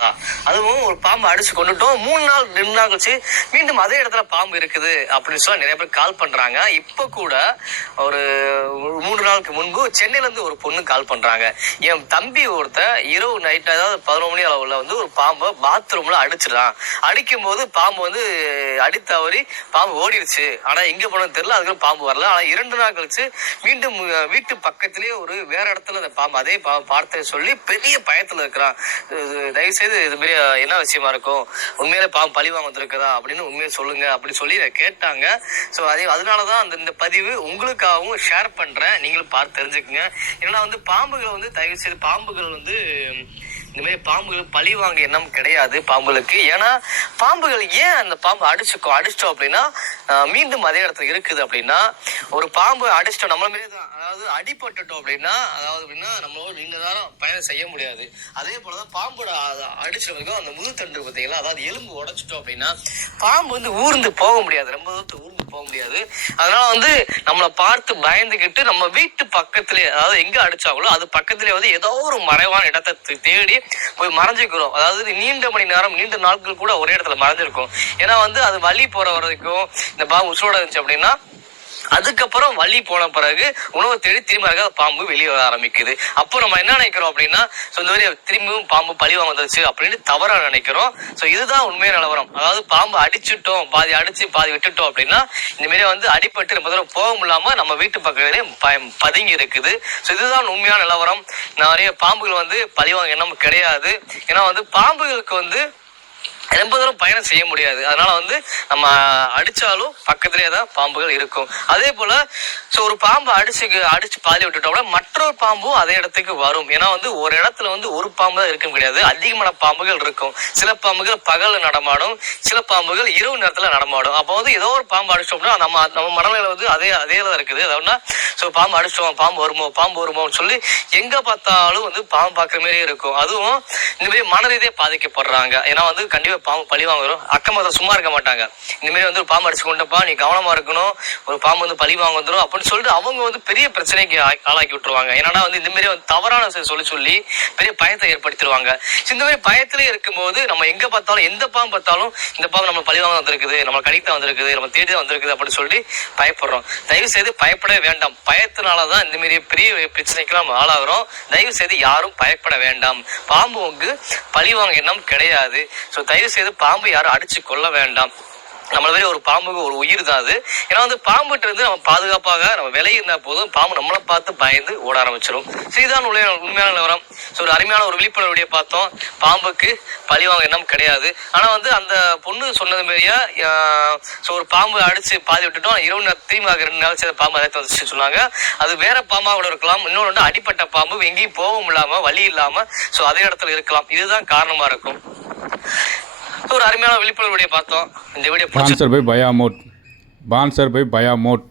அதுவும் ஒரு பாம்பு அடிச்சு கொண்டுட்டோம் 2 நாள் கழிச்சு மீண்டும் அதே இடத்துல பாம்பு இருக்குது அப்படின்னு சொல்லி நிறைய பேர் கால் பண்றாங்க. இப்ப கூட ஒரு 3 நாளுக்கு முன்பு சென்னையில இருந்து ஒரு பொண்ணு கால் பண்றாங்க. என் தம்பி இரவு நைட் அதாவது 11 மணி அளவுல ஒரு பாம்பை பாத்ரூம்ல அடிச்சிடறான். அடிக்கும் போது பாம்பு அடித்தவறி பாம்பு ஓடிடுச்சு. ஆனா எங்க போனது தெரியல. அதுக்கு பாம்பு வரல. ஆனா 2 நாள் கழிச்சு மீண்டும் வீட்டு பக்கத்திலேயே வேற இடத்துல அந்த பாம்பு அதே பாம்பு பார்த்து சொல்லி பெரிய பயத்துல இருக்கிறான். தயவுசெய்து இது பெரிய என்ன விஷயமா இருக்கும், உண்மையிலே பாம்பு பழி வாங்க வந்திருக்குதா அப்படின்னு உண்மையை சொல்லுங்க அப்படின்னு சொல்லி கேட்டாங்க. ஸோ அதனாலதான் இந்த பதிவு உங்களுக்காகவும் ஷேர் பண்றேன். நீங்களும் பார்த்து தெரிஞ்சுக்குங்க. ஏன்னா பாம்புகள் தயவு செய்து பாம்புகள் இந்த மாதிரி பாம்புகள் பழி வாங்க எண்ணம் கிடையாது பாம்புகளுக்கு. ஏன்னா பாம்புகள் ஏன் அந்த பாம்பு அடிச்சிட்டோம் அப்படின்னா மீண்டும் அதே இடத்துல இருக்குது அப்படின்னா ஒரு பாம்பு அடிச்சிட்டோம் நம்மள மாரி தான். அதாவது அடிபட்டுட்டோம் அப்படின்னா நம்மளோட நீண்ட நேரம் பயணம் செய்ய முடியாது. அதே போலதான் பாம்போட அடிச்சிருக்கும் அந்த முதுத்தண்டு பார்த்தீங்களா, அதாவது எலும்பு உடைச்சிட்டோம் அப்படின்னா பாம்பு ஊர்ந்து போக முடியாது, ரொம்ப தூரத்து ஊர்ந்து போக முடியாது. அதனால நம்மளை பார்த்து பயந்துகிட்டு நம்ம வீட்டு பக்கத்திலே அதாவது எங்க அடிச்சாங்களோ அது பக்கத்திலே ஏதோ ஒரு மறைவான இடத்தை தேடி போய் மறைஞ்சுக்கிறோம். அதாவது நீண்ட மணி நேரம் நீண்ட நாட்கள் கூட ஒரே இடத்துல மறைஞ்சிருக்கும். ஏன்னா அது வலி போற வரைக்கும் இந்த பாம்பு உசுரோட இருந்துச்சு அப்படின்னா அதுக்கப்புறம் வலி போன பிறகு உணவை தேடி திரும்ப பாம்பு வெளியே வர ஆரம்பிக்குது. அப்போ நம்ம என்ன நினைக்கிறோம் அப்படின்னா இந்த மாதிரி திரும்பியும் பாம்பு பழி வாங்க வந்துருச்சு அப்படின்னு தவறா நினைக்கிறோம். ஸோ இதுதான் உண்மையான நிலவரம். அதாவது பாம்பு அடிச்சுட்டோம், பாதி அடிச்சு பாதி விட்டுட்டோம் அப்படின்னா இந்த மாதிரி அடிபட்டு ரொம்ப தூரம் போக முடியாம நம்ம வீட்டு பக்கத்திலே பதுங்கி இருக்குது. ஸோ இதுதான் உண்மையான நிலவரம். நிறைய பாம்புகள் பழி வாங்க எண்ணம் கிடையாது. ஏன்னா பாம்புகளுக்கு ரொம்ப தூரம் பயணம் செய்ய முடியாது. அதனால நம்ம அடிச்சாலும் பக்கத்திலே தான் பாம்புகள் இருக்கும். அதே போல ஒரு பாம்பு அடிச்சு பாதி விட்டுட்டோம்னா மற்றொரு பாம்பும் அதே இடத்துக்கு வரும். ஏன்னா ஒரு இடத்துல ஒரு பாம்பு தான் இருக்க முடியாது, அதிகமான பாம்புகள் இருக்கும். சில பாம்புகள் பகல் நடமாடும், சில பாம்புகள் இரவு நேரத்துல நடமாடும். அப்போ ஏதோ ஒரு பாம்பு அடிச்சோம்னா நம்ம மனநிலை அதே தான் இருக்குது. அதாவது பாம்பு அடிச்சோம், பாம்பு வருமோன்னு சொல்லி எங்க பார்த்தாலும் பாம்பு பார்க்குற மாதிரி இருக்கும். அதுவும் இந்த மாதிரி மன ரீதியா பாதிக்கப்படுறாங்க. ஏன்னா கண்டிப்பா பாம்பு பழி வாங்குறோம், அக்கம் பக்கத்துல சும்மா இருக்க மாட்டாங்க. இந்த மாதிரி ஒரு பாம்பு அடிச்சு கொண்டப்பா நீ கவனமா இருக்கணும், ஒரு பாம்பு பழி வாங்க வந்துடும் அப்படின்னு சொல்லிட்டு அவங்க பெரிய பிரச்சனைக்கு ஆளாக்கி விட்டுருவாங்க. ஏன்னா இந்த மாதிரி தவறான சொல்லி பெரிய பயத்தை ஏற்படுத்திடுவாங்க. இந்த மாதிரி பயத்திலே இருக்கும்போது நம்ம எங்க பார்த்தாலும் எந்த பாம்பு பார்த்தாலும் இந்த பாம்பு நம்ம பழி வாங்க வந்திருக்குது, நம்ம கடிக்க வந்திருக்குது, நம்ம தேடி வந்திருக்குது அப்படின்னு சொல்லி பயப்படுறோம். தயவு செய்து பயப்படவே வேண்டாம். பயத்தினாலதான் இந்த மாதிரி பெரிய பிரச்சனைக்கு நம்ம ஆளாகிறோம். தயவு செய்து யாரும் பயப்பட வேண்டாம். பாம்பு பழி வாங்க எண்ணம் கிடையாது. ஸோ தயவு செய்து பாம்பு யாரும் அடிச்சு கொள்ள வேண்டாம். நம்மள ஒரு பாம்புக்கு ஒரு உயிர் தான் அது. ஏன்னா பாம்புட்டு இருந்து நம்ம பாதுகாப்பாக நம்ம விலகி இருந்தா போதும், பாம்பு நம்மளை பார்த்து பயந்து ஓட ஆரம்பிச்சிடும். இதுதான் உண்மையான நிலவரம். ஒரு அருமையான ஒரு விழிப்புணர்வு வீடியோ பார்த்தோம். பாம்புக்கு பழிவாங்க எண்ணம் கிடையாது. ஆனா அந்த பொண்ணு சொன்னது மாதிரியா ஒரு பாம்பு அடிச்சு பாதி விட்டுட்டோம், இரவு திரும்பி 2 நாள் சேர்ந்த பாம்பு அதை வந்துச்சு சொன்னாங்க. அது வேற பாம்பாக கூட இருக்கலாம். இன்னொன்று அடிப்பட்ட பாம்பு எங்கேயும் போக முடியாம வழி இல்லாம அதே இடத்துல இருக்கலாம். இதுதான் காரணமா இருக்கும். ஒரு அருமையான விழிப்புணர்வு வீடியோ பார்த்தோம். இந்த வீடியோ ஸ்பான்சர் பை பயாமோட்.